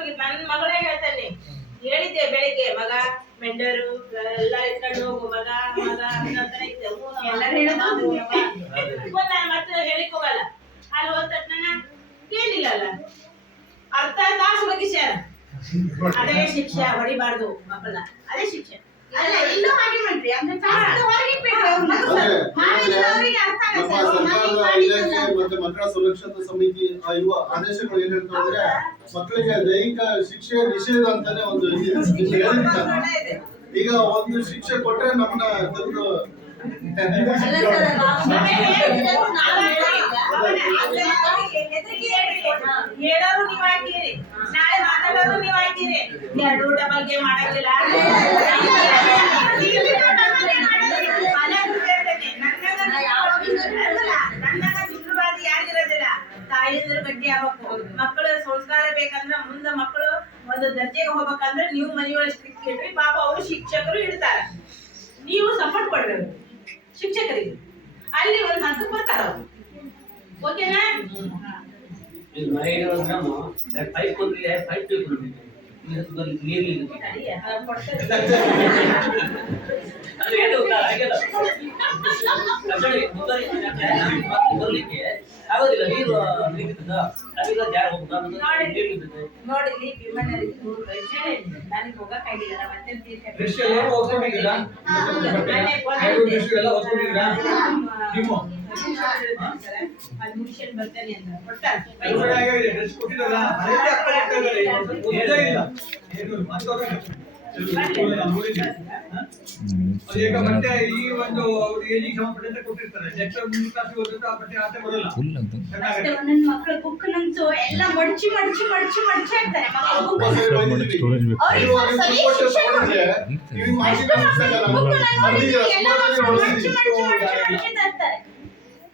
ಹೋಗಿದ್ದು. ನನ್ನ ಮಗಳೇ ಹೇಳ್ತಾನೆ, ಹೇಳಿದ್ದೆ ಬೆಳಿಗ್ಗೆ, ಮಗ ಮೆಂಡರು ಎಲ್ಲ ಇಟ್ಕೊಂಡು ಹೋಗು ಮಗ ಮಗ ಅಂತ ಇದ್ದೆ. ನಾನು ಮತ್ತೆ ಹೇಳಿಕ್ ಹೋಗಲ್ಲ. ಅಲ್ಲಿ ಹೋದ ತಕ್ಷಣ ಏನಿಲ್ಲ ಅಲ್ಲ, ಅರ್ಧ ತಾಸು ಬಗ್ಗಿಸ್ಯಾರ. ಅದೇ ಶಿಕ್ಷೆ, ಹೊಡಿಬಾರ್ದು ಮಕ್ಕಳನ್ನ, ಅದೇ ಶಿಕ್ಷೆ. ಅಲ್ಲ ಇಲ್ಲೂ ಹಾಗೆ ಮಾಡ್ರಿ, ಅಂದ್ರೆ ಹೊರಗೆ ಮತ್ತೆ ಮಕ್ಕಳ ಸುರಕ್ಷತಾ ಸಮಿತಿ ಇರುವ ಆದೇಶಗಳು ಏನ್ ಹೇಳ್ತಾ ಅಂದ್ರೆ ಮಕ್ಕಳಿಗೆ ದೈಹಿಕ ಶಿಕ್ಷೆ ನಿಷೇಧ ಅಂತಾನೆ ಒಂದು ಈಗ ಒಂದು ಶಿಕ್ಷೆ ಕೊಟ್ರೆ ನಮ್ಮನ್ನ ತೆಗೆದು ಹೇಳೋರು ನೀವ್ ಹಾಕಿರಿ, ನಾಳೆ ಮಾತಾಡೋರು ನೀವ್ ಹಾಕಿರಿ, ಎರಡು ಡಬಲ್ ಗೇಮ್ ಮಾಡಂಗಿಲ್ಲ. ನನ್ನಾಗ ಮಿತ್ರವಾದಿ ಯಾರಿರೋದಿಲ್ಲ. ತಾಯಿದ್ರ ಗಟ್ಟಿ ಆಗ್ಬೇಕು. ಮಕ್ಕಳ ಸಂಸ್ಕಾರ ಬೇಕಂದ್ರ ಮುಂದೆ ಮಕ್ಕಳು ಒಂದು ದರ್ಜೆಗೆ ಹೋಗ್ಬೇಕಂದ್ರೆ ನೀವು ಮನೆಯೊಳಗೆ ಸ್ಟ್ರಿಕ್ಟ್ ಇಡ್ರಿ. ಪಾಪ ಅವರು ಶಿಕ್ಷಕರು ಇಡ್ತಾರ, ನೀವು ಸಪೋರ್ಟ್ ಕೊಡ್ರಿ ಶಿಕ್ಷಕರಿಗೆ. ಅಲ್ಲಿ ಒಂದು ಹಂತಕ್ಕೆ ಬರ್ತಾರ ಅವರು. ಓಕೆನಾ? ಆಗೋದಿಲ್ಲ ನೀರು ನೋಡಿ ನನಗೆ ಹೋಗಕ್ಕಾಗಿಲ್ಲ. ಮತ್ತೆ ಮುಗಿಸ್ಕೊಂಡು ಬರ್ತೇನೆ ಅಂತ ಈಗ ಮತ್ತೆ ಈ ಒಂದು ಏಜಿಗೆ ಸಂಬಂಧಪಟ್ಟಂತ ಕೊಟ್ಟಿರ್ತಾರೆ. ನೆಕ್ಸ್ಟ್ ಮುಂದಿನ ಕ್ಲಾಸ್ ಓದಿದ್ರೆ ಆ ಬಟ್ಟೆ ಆಟ ಬರಲ್ಲ. ನನ್ನ ಮಕ್ಕಳು ಬುಕ್ ನಂಚು ಎಲ್ಲ ಮಡಚಿ ಮಡಚಿ ಮಡಚಿ ಮಡಚಿ ಹಾಕ್ತಾರೆ.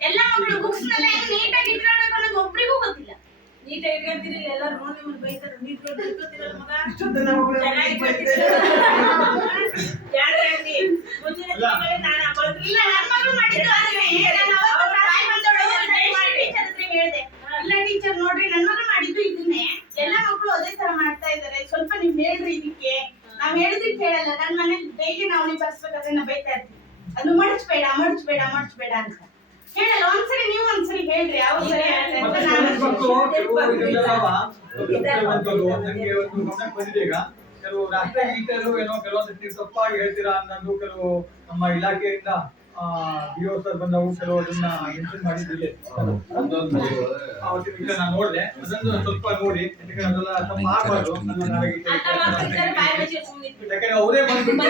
ಎಲ್ಲ ಮಕ್ಕಳು ಬುಕ್ಸ್ ನೀಟಾಗಿ ಇಟ್ಕೊಳ್ಬೇಕು ಅನ್ನೋದು ಒಬ್ರಿಗೂ ಗೊತ್ತಿಲ್ಲ. ನೀಟಾಗಿ ಇಟ್ಕೊಂತೀರಿ, ಎಲ್ಲರೂ ನೋಡಿ ನಿಮ್ಗೆ ಬೈತಾರೆ. ನೀಟಾಗಿ ಇಟ್ಕೊತೀರಲ್ಲ ಮಗ, ಚೆನ್ನಾಗಿ ಇಲ್ಲ ನನ್ನ ಮಗಳು ಮಾಡಿದ್ದು ಹೇಳಿದೆ. ಇಲ್ಲ ಟೀಚರ್ ನೋಡ್ರಿ ನನ್ನ ಮಗಳು ಮಾಡಿದ್ದು ಇದನ್ನೇ, ಎಲ್ಲ ಮಕ್ಕಳು ಅದೇ ತರ ಮಾಡ್ತಾ ಇದಾರೆ, ಸ್ವಲ್ಪ ನೀವ್ ಹೇಳ್ರಿ ಇದಕ್ಕೆ. ನಾವ್ ಹೇಳಿದ್ರಿಗೆ ಕೇಳಲ್ಲ. ನನ್ನ ಮನೇಲಿ ಡೈಲಿ ನಾವು ನೀವು ಬರ್ಸ್ಬೇಕಾದ್ರೆ ನಾ ಬೈತಾ ಇರ್ತೀವಿ, ಅದು ಮಡಚ್ಬೇಡ ಮಡಚ್ಬೇಡ ಮಡಚ್ಬೇಡ ಅಂತ ಹೇಳಲ್ಲ. ಒಂದ್ಸರಿ ನೀವು ಒಂದ್ಸರಿ ಹೇಳ್ರಿ. ಯಾವ ಸರಿ ಕೆಲವು ರಾಷ್ಟ್ರೀಯಗೀತೆಯಲ್ಲೂ ಏನೋ ಕೆಲವೊಂದು ತಪ್ಪಾಗಿ ಹೇಳ್ತೀರಾ ಅನ್ನೋದು ಕೆಲವು ನಮ್ಮ ಇಲಾಖೆಯಿಂದ ಬಿಒ ಸರ್ ಬಂದವು ಕೆಲವು ಅದನ್ನ ಮೆನ್ಷನ್ ಮಾಡಿದ್ದಿಲ್ಲ. ಅವತ್ತಿನ ನಾನು ನೋಡಿದೆ, ಅದನ್ನು ಸ್ವಲ್ಪ ನೋಡಿ, ಅದೆಲ್ಲ ತಪ್ಪ ಆಗಬಾರ್ದು. ಯಾಕಂದ್ರೆ ಅವರೇ ಬಂದ್ಬಿಟ್ಟು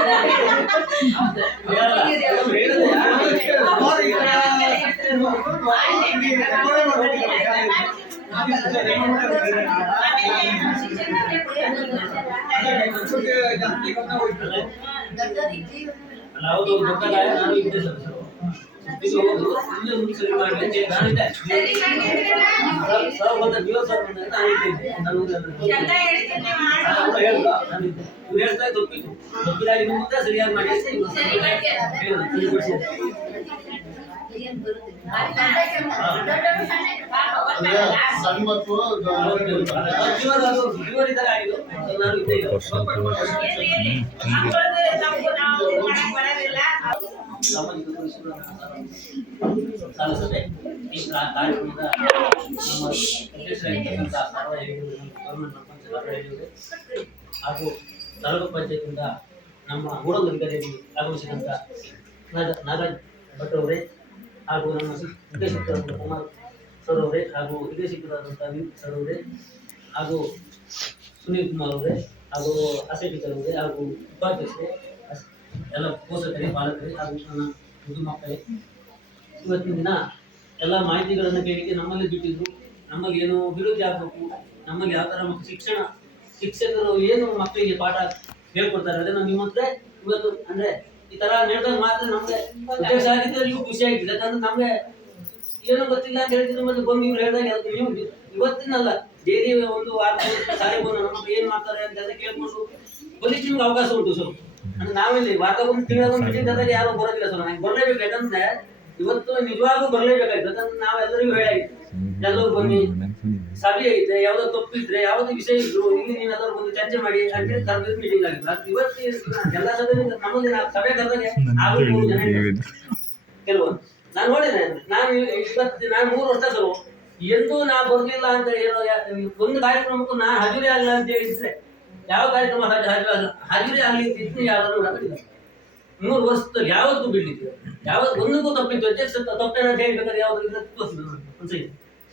ಜಾಸ್ತಿ ಗಮನ ಹೋಯ್ತು. ಹೌದು ಗೊತ್ತಾಗ ನಾನು ಇದ್ದೆ ಸರ್. ಇದು ಇನ್ನೂ ಮುಗಿಸಲಿ ಮಾಡಲಿಕ್ಕೆ ನಾನಿದ್ದೆ ಸರ್ ಬಂದ ನೀವು ಸರ್ ಬಂದ ನಾನು ಇದ್ದೆ. ನಾನು ಇವ್ರು ಹೇಳ್ತಾ ಗೊತ್ತಿತ್ತು, ಗೊತ್ತಿಲ್ಲ ಇನ್ನು ಮುಂದೆ ಸರಿಯಾಗಿ ಮಾಡಿ ಸಣ್ಣ ಮತ್ತು ಇವರಿದ್ದಾಗ ಆಗಿದ್ದು ನಾನು ಇದ್ದೇ ಇಲ್ಲ. ಸಾಲಿಸದೆ ಈ ಕಾರ್ಯಕ್ರಮದ ನಮ್ಮ ಅಧ್ಯಕ್ಷರಾಗಿರ್ತಕ್ಕಂಥ ಹಾಗೂ ತಾಲೂಕು ಪಂಚಾಯತಿಂದ ನಮ್ಮ ಗೂಢಂಗರಿಗರಿಗೆ ಆಗಮಿಸಿದಂಥ ನಾಗರಾಜ್ ಭಟ್ ಅವರೇ ಹಾಗೂ ನಮ್ಮ ನಿರ್ದೇಶಕರಾದ ಕುಮಾರ್ ಸರ್ ಅವರೇ ಹಾಗೂ ನಿರ್ದೇಶಕರಾದಂಥ ಸರ್ ಅವರೇ ಹಾಗೂ ಸುನೀಲ್ ಕುಮಾರ್ ಅವರೇ ಹಾಗೂ ಅಸೆಟಿಕರ್ ಅವರೇ ಹಾಗೂ ಉಪಾಧ್ಯಕ್ಷರೇ, ಎಲ್ಲ ಪೋಷಕರೇ, ಪಾಲಕರೇ ಹಾಗೂ ನನ್ನ ಮುದ್ದು ಮಕ್ಕಳೇ, ಇವತ್ತಿನ ದಿನ ಎಲ್ಲ ಮಾಹಿತಿಗಳನ್ನು ಕೇಳಿಕೆ ನಮ್ಮಲ್ಲಿ ಬಿಟ್ಟಿದ್ರು. ನಮಗೆ ಏನು ಅಭಿವೃದ್ಧಿ ಆಗಬೇಕು, ನಮ್ಮಲ್ಲಿ ಯಾವ ಥರ ಶಿಕ್ಷಕರು ಏನು ಮಕ್ಕಳಿಗೆ ಪಾಠ ಹೇಳ್ಕೊಡ್ತಾರೆ ಅದನ್ನು ನಿಮ್ಮ ಹತ್ರ ಇವತ್ತು ಅಂದರೆ ಈ ಥರ ಹೇಳಿದಾಗ ಮಾತ್ರ ನಮಗೆ ಉದ್ದೇಶ ಆಗಿದ್ದರೆ ನೀವು ಖುಷಿ ಆಗಿತ್ತು. ಯಾಕಂದ್ರೆ ನಮಗೆ ಏನೋ ಗೊತ್ತಿಲ್ಲ ಅಂತ ಹೇಳ್ತಿದ್ರು, ಮತ್ತೆ ಬಂದು ಇವ್ರು ಹೇಳಿದಾಗ ಅದು ನೀವು ಇವತ್ತಿನಲ್ಲ ಡೈಲಿ ಒಂದು ವಾರ ಸಾರಿ ಬಂದು ನಮ್ಮ ಮಕ್ಕಳು ಏನು ಮಾಡ್ತಾರೆ ಅಂತೆಲ್ಲ ಕೇಳ್ಕೊಂಡು ಬಲಿಕ್ಕೆ ನಿಮ್ಗೆ ಅವಕಾಶ ಉಂಟು. ಸ್ವಲ್ಪ ಅಂದ್ರೆ ನಾವಿಲ್ಲಿ ವಾರಕ್ಕೊಂದು ತಿಂಗಳೊಂದು ಮೀಟಿಂಗ್ ಆದಾಗ ಯಾರು ಬರೋದಿಲ್ಲ ಸರ್. ನಂಗೆ ಬರಲೇಬೇಕು, ಯಾಕಂದ್ರೆ ಇವತ್ತು ನಿಜವಾಗ್ಲೂ ಬರಲೇಬೇಕಾಯ್ತು. ಯಾಕಂದ್ರೆ ನಾವೆಲ್ಲರಿಗೂ ಹೇಳಾಗಿತ್ತು ಎಲ್ಲರೂ ಬನ್ನಿ ಸಭೆ ಐತೆ, ಯಾವ್ದೋ ತಪ್ಪಿದ್ರೆ ಯಾವ್ದು ವಿಷಯ ಇದ್ರು ಇಲ್ಲಿ ನೀವು ಎಲ್ಲರೂ ಒಂದು ಚರ್ಚೆ ಮಾಡಿ ಅಂತೇಳಿ ಕರೆದು ಮೀಟಿಂಗ್ ಆಗಿಲ್ಲ. ಅದು ಇವತ್ತು ಎಲ್ಲ ಸಭೆ ನಮ್ಮಲ್ಲಿ ಸಭೆ ಕರೆದಾಗ ಆರು 3 ಜನ ಕೆಲವೊಂದು ನಾನು ನೋಡಿದೆ. ನಾನು ಇವತ್ತು ನಾನು 3 ವರ್ಷ ಸರು ಎಂದೂ ನಾ ಬರ್ಲಿಲ್ಲ ಅಂತ ಹೇಳೋ ಒಂದು ಕಾರ್ಯಕ್ರಮಕ್ಕೂ ನಾ ಹಾಜರಿ ಆಗಲ್ಲ ಅಂತ ಹೇಳಿದ್ರೆ ಯಾವ ಕಾರ್ಯಕ್ರಮ ಹಾಜರಿ ಆಗ್ಲಿ ಇನ್ನು ಯಾವ್ದಾದ್ರು ಹಾಕಿಲ್ಲ. 3 ವರ್ಷದಲ್ಲಿ ಯಾವತ್ತೂ ಬಿಡ್ಲಿಕ್ಕೆ ಯಾವತ್ತು ಒಂದಕ್ಕೂ ತಪ್ಪಿತ್ತು. ಅಧ್ಯಕ್ಷ ತಪ್ಪೇನ ಅಂತ ಹೇಳ್ಬೇಕಾದ್ರೆ ಯಾವ್ದು ತೋರಿಸಿದ್ರು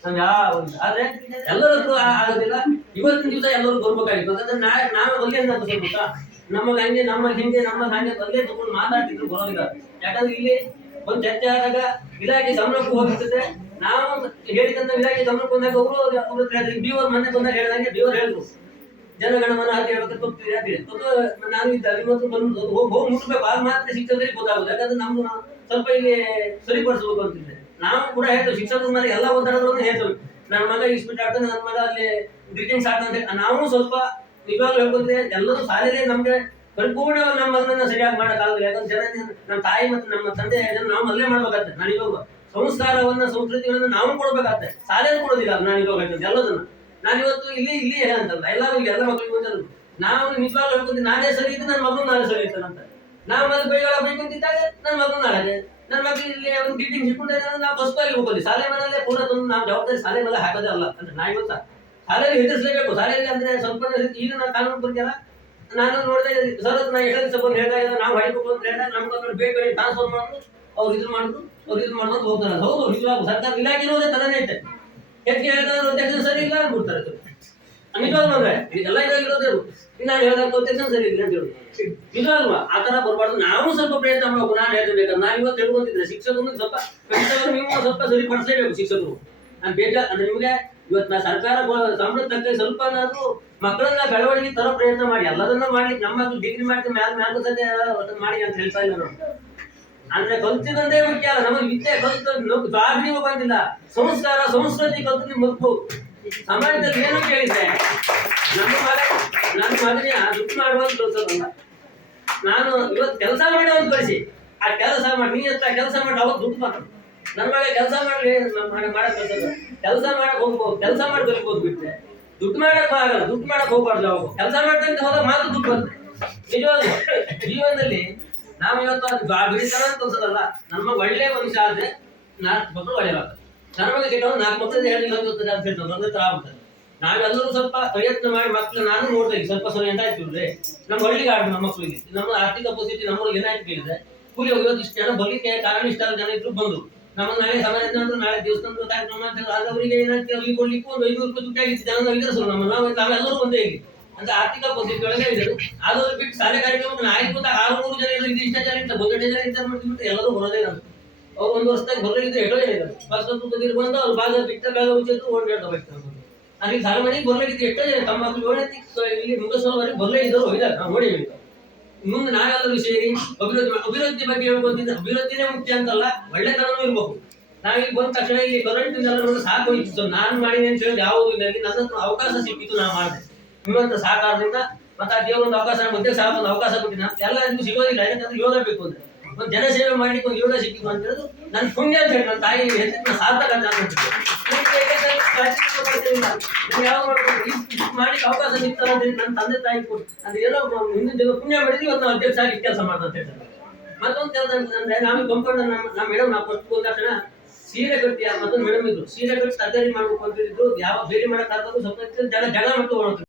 ನಾವು ಯಾವ ಆದ್ರೆ ಎಲ್ಲರದ್ದು ಆಗೋದಿಲ್ಲ. ಇವತ್ತಿನ ದಿವಸ ಎಲ್ಲರೂ ಬರ್ಬೇಕಾಗಿತ್ತು. ಯಾಕಂದ್ರೆ ನಾವು ಒಳ್ಳೆ ಅಂತ ಸ್ವಲ್ಪ ನಮಗೆ ಹಂಗೆ ನಮ್ಮ ಹಿಂದೆ ನಮ್ಮ ಹಂಗೆ ಅಲ್ಲೇ ತಗೊಂಡು ಮಾತಾಡ್ತಿದ್ರು ಬರೋದಿಲ್ಲ. ಯಾಕಂದ್ರೆ ಇಲ್ಲಿ ಒಂದು ಚರ್ಚೆ ಆದಾಗ ಇಲಾಖೆ ಗಮನಕ್ಕೂ ಹೋಗ್ತದೆ. ನಾವು ಹೇಳಿದಂತ ಇಲಾಖೆ ಗಮನಕ್ಕೆ ಬಂದಾಗ ಅವರು ಹೇಳಿದ್ರು. ಬಿಒರ್ ಮೊನ್ನೆ ಬಂದಾಗ ಹೇಳಿದಂಗೆ ಬಿಒರ್ ಹೇಳಿದ್ರು ಜನಗಣಮನ ಅಂತ ಹೇಳ್ಬೇಕು ತಪ್ಪಿದೆ ಅಂತ ಹೇಳಿ ನಾನು ಇದ್ದಲ್ಲಿ ಮತ್ತು ಬಂದು ಹೋಗಿ ಮುಟ್ಬೇಕು. ಆಗ ಮಾತ್ರ ಶಿಕ್ಷಕರಿಗೆ ಗೊತ್ತಾಗೋದು. ಯಾಕಂದ್ರೆ ನಮ್ದು ಸ್ವಲ್ಪ ಇಲ್ಲಿ ಸರಿಪಡಿಸ್ಬೇಕು ಅಂತಿದ್ದೆ. ನಾವು ಕೂಡ ಹೇಳ್ತೇವೆ ಶಿಕ್ಷಕರ ಮೇಲೆ ಎಲ್ಲ ಒತ್ತಡಗಳನ್ನು ಹೇಳ್ತೇವೆ. ನನ್ನ ಮಗ ಇಸ್ಪಿಟ್ ಆಗ್ತಾನೆ, ನನ್ನ ಮಗ ಅಲ್ಲಿ ಗ್ರೀಟಿಂಗ್ಸ್ ಆಗ್ತಾನೆ. ನಾವು ಸ್ವಲ್ಪ ನಿಜವಾಗ್ಲೂ ಹೇಳ್ಕೊಂಡ್ರೆ ಎಲ್ಲರೂ ಶಾಲೆಗೆ ನಮ್ಗೆ ಪರಿಪೂರ್ಣವಾಗಿ ನಮ್ಮ ಮಗನನ್ನ ಸರಿಯಾಗಿ ಮಾಡೋಕ್ಕಾಗಲ್ಲ. ಯಾಕಂದ್ರೆ ಜನ ನಮ್ಮ ತಾಯಿ ಮತ್ತು ನಮ್ಮ ತಂದೆ ನಾವು ಅಲ್ಲೇ ಮಾಡ್ಬೇಕಾಗ್ತದೆ. ನಾನು ಇವಾಗ ಸಂಸ್ಕಾರವನ್ನ ಸಂಸ್ಕೃತಿಗಳನ್ನ ನಾವು ಕೊಡ್ಬೇಕಾಗ್ತದೆ. ಶಾಲೆಯಲ್ಲಿ ಕೊಡೋದಿಲ್ಲ. ನಾನು ಇವಾಗ ಹೇಳ್ತೇನೆ ಎಲ್ಲದನ್ನ. ನಾನು ಇವತ್ತು ಇಲ್ಲಿ ಅಂತಲ್ಲ ಎಲ್ಲರೂ ಇಲ್ಲಿ ಎಲ್ಲ ಮಕ್ಕಳಿಗೆ ಬಂದರು. ನಾವು ನಿಜವಾಗ್ಲೂ ಹೇಳ್ಕೊಂಡ್ರೆ ನಾನೇ ಸರಿ ಇದ್ದು ನನ್ನ ಮಗನು ನಾಳೆ ಸರಿ ಇರ್ತಾನಂತ. ನಾವು ಅದು ಬೈಗಳ ಬೈಕೊಂತಿದ್ದಾಗ ನನ್ನ ಮಗನು ನಾಳೆ ನನ್ನ ಮಕ್ಕಳು ಇಲ್ಲಿ ಒಂದು ಗ್ರೀಟಿಂಗ್ ಇಟ್ಕೊಂಡ್ರೆ ನಾವು ಫಸ್ಟ್ ಆಗಿ ಹೋಗೋದು ಶಾಲೆ ಮನೆಯಲ್ಲೇ ಪೂರ ತಂದು ನಾವು ಜವಾಬ್ದಾರಿ ಶಾಲೆ ಮೇಲೆ ಹಾಕೋದೇ ಅಲ್ಲ ಅಂದ್ರೆ ನಾ ಇವತ್ತ ಶಾಲೆಯಲ್ಲಿ ಹೆದರಿಸಲೇಬೇಕು. ಶಾಲೆಯಲ್ಲಿ ಅಂದ್ರೆ ಸ್ವಲ್ಪ ಈಗ ನಾನು ಕಾನೂನು ಬರ್ತೀಯಲ್ಲ ನಾನು ನೋಡಿದೆ ಸರ್ ನಾ ಎಷ್ಟು ದಿವಸ ಬಂದು ಹೇಳ್ತಾ ಇದ್ದ ನಾವು ಹೊಡಿಬೇಕು ಅಂತ ಹೇಳಿದಾಗ ನಮ್ಗೆ ಬೇಗ ಟ್ರಾನ್ಸ್ಫರ್ ಮಾಡೋದು ಅವ್ರು ಇದು ಮಾಡೋದು ಹೋಗ್ತಾರೆ. ಹೌದು ನಿಜವಾಗ ಸರ್ಕಾರ ಇಲಾಖೆ ಇರೋದೇ ತರನೇ ಐತೆ. ಹೆಚ್ಚಿಗೆ ಹೇಳ್ತಾರೆ ಅಧ್ಯಕ್ಷ ಸರಿ ಇಲ್ಲ ಅಂದ್ಬಿಡ್ತಾರೆ. ನಿಜವಾಗ್ಲೂ ಅಂದ್ರೆ ಎಲ್ಲ ಇರೋದೇ ನಾನು ಹೇಳಿದಾಗ ಅಧ್ಯಕ್ಷ ಸರಿ ಇಲ್ಲ ಅಂತ ಹೇಳಿ ನಿಜವಾಗ್ಲೂ ಆ ತರ ಬರಬಾರ್ದು. ನಾವು ಸ್ವಲ್ಪ ಪ್ರಯತ್ನ ಮಾಡಬೇಕು. ನಾನು ಹೇಳ್ಬೇಕಾದ್ರೆ ನಾನು ಇವತ್ತು ತಿಳ್ಕೊಂತಿದ್ದೆ ಶಿಕ್ಷಕರು ಸ್ವಲ್ಪ ನೀವು ಸ್ವಲ್ಪ ಸರಿಪಡಿಸಲೇಬೇಕು ಶಿಕ್ಷಕರು. ನಾನು ಬೇಜಾರು ಅಂದ್ರೆ ನಿಮ್ಗೆ ಇವತ್ತು ನಾ ಸರ್ಕಾರ ಸಂಬಳ ತಕ್ಕ ಸ್ವಲ್ಪ ಏನಾದ್ರು ಮಕ್ಕಳನ್ನ ಬೆಳವಣಿಗೆ ತರ ಪ್ರಯತ್ನ ಮಾಡಿ ಎಲ್ಲದನ್ನ ಮಾಡಿ ನಮ್ಮ ಮಕ್ಕಳು ಡಿಗ್ರಿ ಮಾಡ್ತೀವಿ ಮ್ಯಾಲ ಮಾಡಿ ಅಂತ ಹೇಳ್ತಾ ಇಲ್ಲ ನಾವು. ಅಂದ್ರೆ ಕಲ್ತಿದಂದೇ ಮುಖ್ಯ ಅಲ್ಲ. ನಮಗೆ ವಿದ್ಯೆ ಕಲ್ತು ಜಾಗ್ರೀವ ಬಂದಿಲ್ಲ. ಸಂಸ್ಕಾರ ಸಂಸ್ಕೃತಿ ಕಲ್ತು ಮಕ್ಕಳು ಸಮಾಜದಲ್ಲಿ ಏನು ಕೇಳಿದ್ರೆ ನನ್ನ ಮಗನೇ ದುಡ್ಡು ಮಾಡುವಂತ ಕಲ್ಸೋದಲ್ಲ. ನಾನು ಇವತ್ತು ಕೆಲಸ ಮಾಡಿ ಅವ್ರು ಕಳಿಸಿ ಆ ಕೆಲಸ ಮಾಡಿ ನೀ ಹತ್ರ ಕೆಲಸ ಮಾಡಿ ಅವತ್ತು ದುಡ್ಡು ಮಾಡ್ತಾರೆ. ನನ್ನ ಮಗ ಕೆಲಸ ಮಾಡಿ ಮಾಡಕ್ ಕಲ್ಸೋದು ಕೆಲಸ ಮಾಡಕ್ ಹೋಗ್ಬೋದು. ಕೆಲಸ ಮಾಡಿ ಕಲಿಬೋದು ಬಿಟ್ಟರೆ ದುಡ್ಡು ಮಾಡಕ್ ಆಗಲ್ಲ. ದುಡ್ಡು ಮಾಡಕ್ ಹೋಗ್ಬಾರ್ದು. ಅವಾಗ ಕೆಲಸ ಮಾಡ್ತಂತ ಹೋದಾಗ ಮಾತ್ರ ದುಡ್ಡು ಬರ್ತದೆ. ನಿಜವಾಗ್ಲೂ ಜೀವನದಲ್ಲಿ ನಾವು ಇವತ್ತು ಅದು ಬಿಡಿತರ ಅಂತ ಕಲ್ಸೋದಲ್ಲ. ನಮ್ಮ ಒಳ್ಳೆ ಮನುಷ್ಯ ಆದ್ರೆ 4 ಮಕ್ಕಳು ಒಳ್ಳೆಯವಾಗ್ತದೆ. ನನ್ನ ಮಗ ಕೆಟ್ಟವ್ರು 4 ಮಕ್ಕಳಿಂದ ಹೇಳಿಲ್ಲ ಅಂತ ಹೇಳ್ತಾರೆ. ನನ್ನ ಹತ್ರ ಆಗ್ತದೆ. ನಾವೆಲ್ಲರೂ ಸ್ವಲ್ಪ ಪ್ರಯತ್ನ ಮಾಡಿ ಮಕ್ಕಳು ನಾನು ನೋಡ್ತಾ ಇದ್ವಿ ಸ್ವಲ್ಪ ಸಮಯ ಎಂತ ಆಯ್ತು ನಮ್ಮ ಹಳ್ಳಿಗೆ ಆಡ್ದು ನಮ್ಮ ಮಕ್ಕಳಿಗೆ ನಮ್ಮ ಆರ್ಥಿಕ ಪರಿಸ್ಥಿತಿ ನಮ್ಮೂರಿಗೆ ಏನಾಯ್ತು ಕೇಳಿದ್ರೆ ಕೂಲಿ ಇವತ್ತು ಇಷ್ಟು ಜನ ಬರ್ಲಿಕ್ಕೆ ಕಾರಣ ಇಷ್ಟ ಜನ ಇದ್ರು ಬಂದ್ರು. ನಮ್ಮ ನಾಳೆ ಸಮಾಜ ಅಂದ್ರೆ ನಾಳೆ ದೇವಸ್ಥಾನದ ಕಾರ್ಯಕ್ರಮ ಅಂತ ಅವರಿಗೆ ಏನಾಯ್ತು ಅವ್ರಿಗೆ ಕೊಡ್ಲಿಕ್ಕೆ ಒಂದು 500 ರೂಪಾಯಿ ದುಡ್ಡು ಆಗಿತ್ತು. ಜನ ಇದ್ರು ನಾವೆಲ್ಲರೂ ಒಂದೇ ಹೇಗೆ ಅಂತ ಆರ್ಥಿಕ ಪರಿಸ್ಥಿತಿ ಒಳಗೆ ಇದ್ರು. ಅದು ಬಿಟ್ಟು ಶಾಲೆ ಕಾರ್ಯಕ್ರಮಕ್ಕೆ ಆಯ್ತು ಅಂತ 600 ಜನ ಇದ್ರು. ಇದು ಇಷ್ಟ ಜನ ಇರ್ತಾರೆ ಬೊಗಟೆ ಜನ ಇರ್ತಾರೆ ಮಾಡ್ತಿಬಿಟ್ಟು ಎಲ್ಲರೂ ಬರೋದೇ ನಾನು ಅವ್ರು 1 ವರ್ಷದಾಗ ಬರಲಿದ್ದು ಎಷ್ಟೋ ಜನ ಇದ್ದಾರೆ. ಫಸ್ಟ್ ಬಂದು ಅವ್ರು ಭಾಗ ಬಿಟ್ಟ ಬೇಗ ಉಚಿತ ಓಡಾಡ್ಬೇಕು. ಅಲ್ಲಿ ಸಾಲ ಮನೆಗೆ ಬರ್ಲಿಕ್ಕೆ ಎಷ್ಟೋ ಜನ ತಮ್ಮ ಮಕ್ಕಳು ಇಲ್ಲಿ ಮುಗಿಸೋವರೆಗೆ ಬರಲೇ ಇದ್ದವರು ಹೋಗಿದ್ದಾರೆ. ನಾವು ನೋಡಿ ಮುಂದೆ ನಾವೆಲ್ಲರೂ ಸೇರಿ ಅಭಿವೃದ್ಧಿ ಬಗ್ಗೆ ಹೇಳ್ಕೊತಿದ್ದ ಅಭಿವೃದ್ಧಿನೇ ಮುಖ್ಯ ಅಂತಲ್ಲ ಒಳ್ಳೆತನೂ ಇರ್ಬೇಕು. ನಾವೀಗ ಬಂದ ತಕ್ಷಣ ಇಲ್ಲಿ ಕರೆಂಟ್ ಎಲ್ಲ ಸಾಕು ಹೋಯ್ತು. ನಾನು ಮಾಡಿದೆ ಅಂತ ಹೇಳಿ ಯಾವುದು ಇಲ್ಲ. ನನ್ನ ಹತ್ರ ಅವಕಾಶ ಸಿಕ್ಕಿತ್ತು ನಾನು ಮಾಡಿದೆ. ನಿಮ್ಮಂತ ಸಹಕಾರದಿಂದ ಮತ್ತೆ ಆ ದೇವರೊಂದು ಅವಕಾಶ ಮಧ್ಯೆ ಸಹ ಒಂದು ಅವಕಾಶ ಕೊಟ್ಟಿನ ಎಲ್ಲ ನಿಮ್ಗೆ ಸಿಗೋದಿಲ್ಲ. ಯಾಕಂದ್ರೆ ಯೋಗ ಬೇಕು ಅಂದ್ರೆ ಒಂದು ಜನಸೇವೆ ಮಾಡ್ಲಿಕ್ಕೆ ಒಂದು ಯೋಗ ಸಿಕ್ಕಿತ್ತು ಅಂತ ಹೇಳೋದು ನನ್ನ ಪುಣ್ಯ ಅಂತ ಹೇಳಿ ನನ್ನ ತಾಯಿ ಹೆಸರಿನ ಸಾರ್ಥಕ ಅಂತ ಯಾವ ಮಾಡ್ಲಿಕ್ಕೆ ಅವಕಾಶ ಸಿಗ್ತಾರೆ ಅಂತ ಹೇಳಿ ನನ್ನ ತಂದೆ ತಾಯಿ ಅಂದ್ರೆ ಏನೋ ಹಿಂದಿನ ಜನ ಪುಣ್ಯ ಮಾಡಿದ್ವಿ ಇವತ್ತು ನಾವು ಅಧ್ಯಕ್ಷ ಆಗಿ ಕೆಲಸ ಮಾಡ್ತಾ ಅಂತ ಹೇಳ್ತಾರೆ. ಮತ್ತೊಂದು ಕೆಲಸ ಅಂತಂದ್ರೆ ನಾವೇ ಕಂಪೌಂಡ್ ನಮ್ಮ ಮೇಡಮ್ ನಾವು ಫಸ್ಟ್ ಹೋದ ತಕ್ಷಣ ಸೀರೆ ಕಟ್ಟಿ ಮತ್ತೊಂದು ಮೇಡಮ್ ಇದ್ರು ಸೀರೆ ಕಟ್ಟಿ ಸರ್ಜರಿ ಮಾಡ್ಬೇಕು ಅಂತ ಹೇಳಿದ್ರು. ಯಾವ ಬೇರೆ ಮಾಡಕ್ಕಾದ್ರು ಸ್ವಲ್ಪ ಜಗಳ ಮತ್ತು